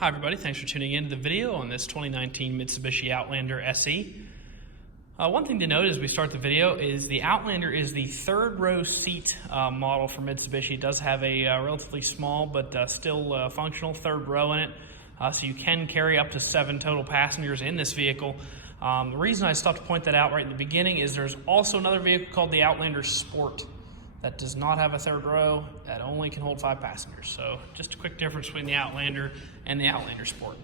Hi everybody, thanks for tuning in to the video on this 2019 Mitsubishi Outlander SE. One thing to note as we start the video is the Outlander is the third row seat model for Mitsubishi. It does have a relatively small but still functional third row in it, so you can carry up to 7 total passengers in this vehicle. The reason I stopped to point that out right in the beginning is there's also another vehicle called the Outlander Sport that does not have a third row, that only can hold 5 passengers. So just a quick difference between the Outlander and the Outlander Sport.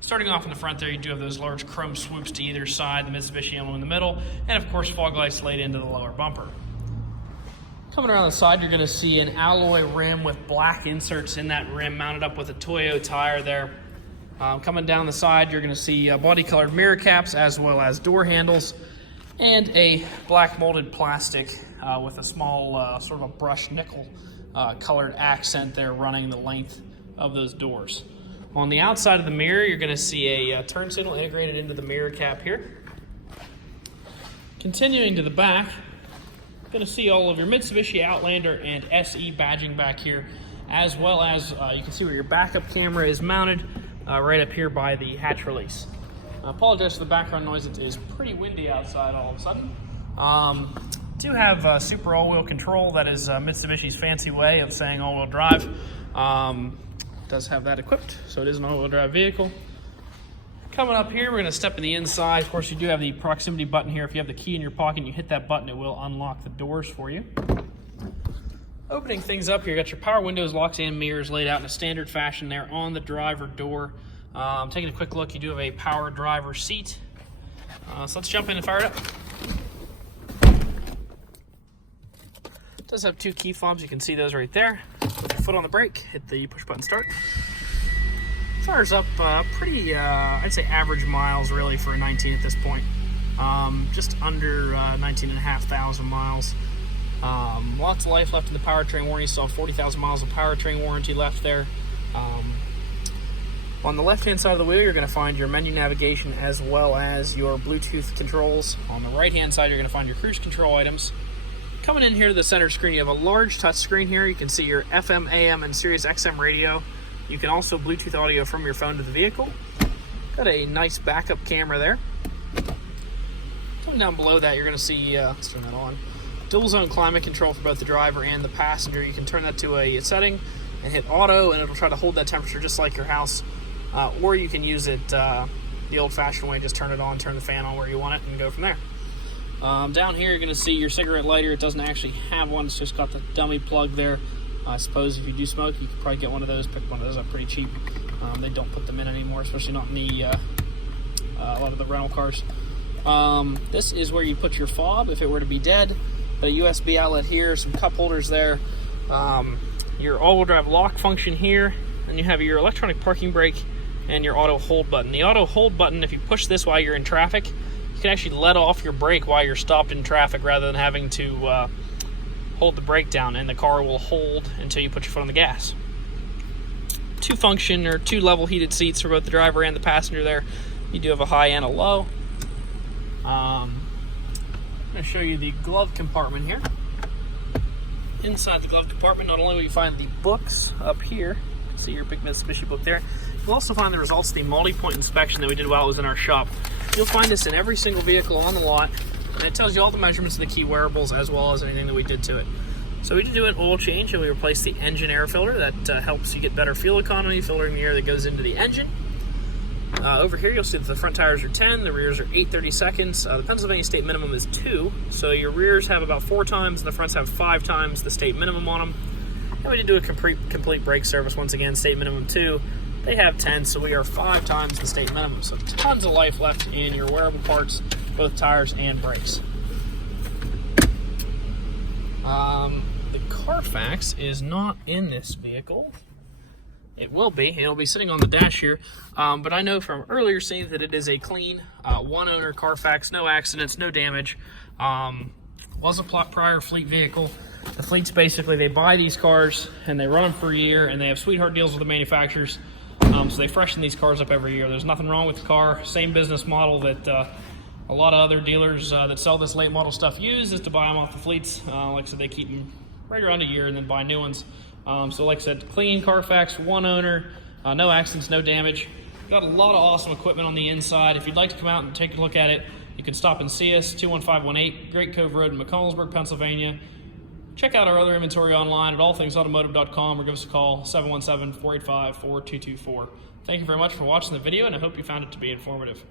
Starting off in the front there, you do have those large chrome swoops to either side, the Mitsubishi emblem in the middle, and of course fog lights laid into the lower bumper. Coming around the side, you're gonna see an alloy rim with black inserts in that rim mounted up with a Toyo tire there. Coming down the side, you're gonna see body-colored mirror caps as well as door handles, and a black molded plastic with a small sort of a brushed nickel colored accent there running the length of those doors. On the outside of the mirror, you're going to see a turn signal integrated into the mirror cap here. Continuing to the back, you're going to see all of your Mitsubishi Outlander and SE badging back here, as well as you can see where your backup camera is mounted right up here by the hatch release. I apologize for the background noise. It is pretty windy outside all of a sudden. Do have super all-wheel control. That is Mitsubishi's fancy way of saying all-wheel drive. Does have that equipped, so it is an all-wheel drive vehicle. Coming up here, we're going to step in the inside. Of course, you do have the proximity button here. If you have the key in your pocket and you hit that button, it will unlock the doors for you. Opening things up here, you got your power windows, locks, and mirrors laid out in a standard fashion there on the driver door. Taking a quick look, you do have a power driver seat. So let's jump in and fire it up. It does have 2 key fobs, you can see those right there. Put your foot on the brake, hit the push button start. Fires up pretty, I'd say average miles really for a 19 at this point. Just under 19,500 miles. Lots of life left in the powertrain warranty, still 40,000 miles of powertrain warranty left there. On the left-hand side of the wheel, you're going to find your menu navigation as well as your Bluetooth controls. On the right-hand side, you're going to find your cruise control items. Coming in here to the center screen, you have a large touch screen here. You can see your FM, AM, and Sirius XM radio. You can also Bluetooth audio from your phone to the vehicle. Got a nice backup camera there. Coming down below that, you're going to see, let's turn that on, dual zone climate control for both the driver and the passenger. You can turn that to a setting and hit auto, and it'll try to hold that temperature just like your house. Or you can use it the old-fashioned way, just turn it on, turn the fan on where you want it, and go from there. Down here, you're going to see your cigarette lighter. It doesn't actually have one. It's just got the dummy plug there. I suppose if you do smoke, you could probably get one of those. Pick one of those up pretty cheap. They don't put them in anymore, especially not in the a lot of the rental cars. This is where you put your fob if it were to be dead. A USB outlet here, some cup holders there. Your all-wheel drive lock function here. And you have your electronic parking brake and your auto hold button. The auto hold button, if you push this while you're in traffic, you can actually let off your brake while you're stopped in traffic rather than having to hold the brake down, and the car will hold until you put your foot on the gas. 2 level heated seats for both the driver and the passenger there. You do have a high and a low. I'm going to show you the glove compartment here. Inside the glove compartment, not only will you find the books up here, see your big Mitsubishi book there. You'll also find the results of the multi-point inspection that we did while it was in our shop. You'll find this in every single vehicle on the lot, and it tells you all the measurements of the key wearables as well as anything that we did to it. So we did do an oil change, and we replaced the engine air filter. That helps you get better fuel economy, filtering the air that goes into the engine. Over here, you'll see that the front tires are 10, the rears are 8/32. The Pennsylvania state minimum is 2, so your rears have about 4 times, and the fronts have 5 times the state minimum on them. And we did do a complete brake service, once again, state minimum 2. They have 10, so we are 5 times the state minimum. So tons of life left in your wearable parts, both tires and brakes. The CarFax is not in this vehicle. It will be. It'll be sitting on the dash here. But I know from earlier scenes that it is a clean, one-owner CarFax, no accidents, no damage. Was a prior fleet vehicle. The fleets basically, they buy these cars and they run them for a year, and they have sweetheart deals with the manufacturers. So they freshen these cars up every year. There's nothing wrong with the car. Same business model that a lot of other dealers that sell this late model stuff use, is to buy them off the fleets. Like I said, they keep them right around a year and then buy new ones. So like I said, clean CarFax, one owner, No accidents, no damage. Got a lot of awesome equipment on the inside. If you'd like to come out and take a look at it, you can stop and see us, 21518 Great Cove Road in McConnellsburg, Pennsylvania. Check out our other inventory online at allthingsautomotive.com or give us a call, 717-485-4224. Thank you very much for watching the video, and I hope you found it to be informative.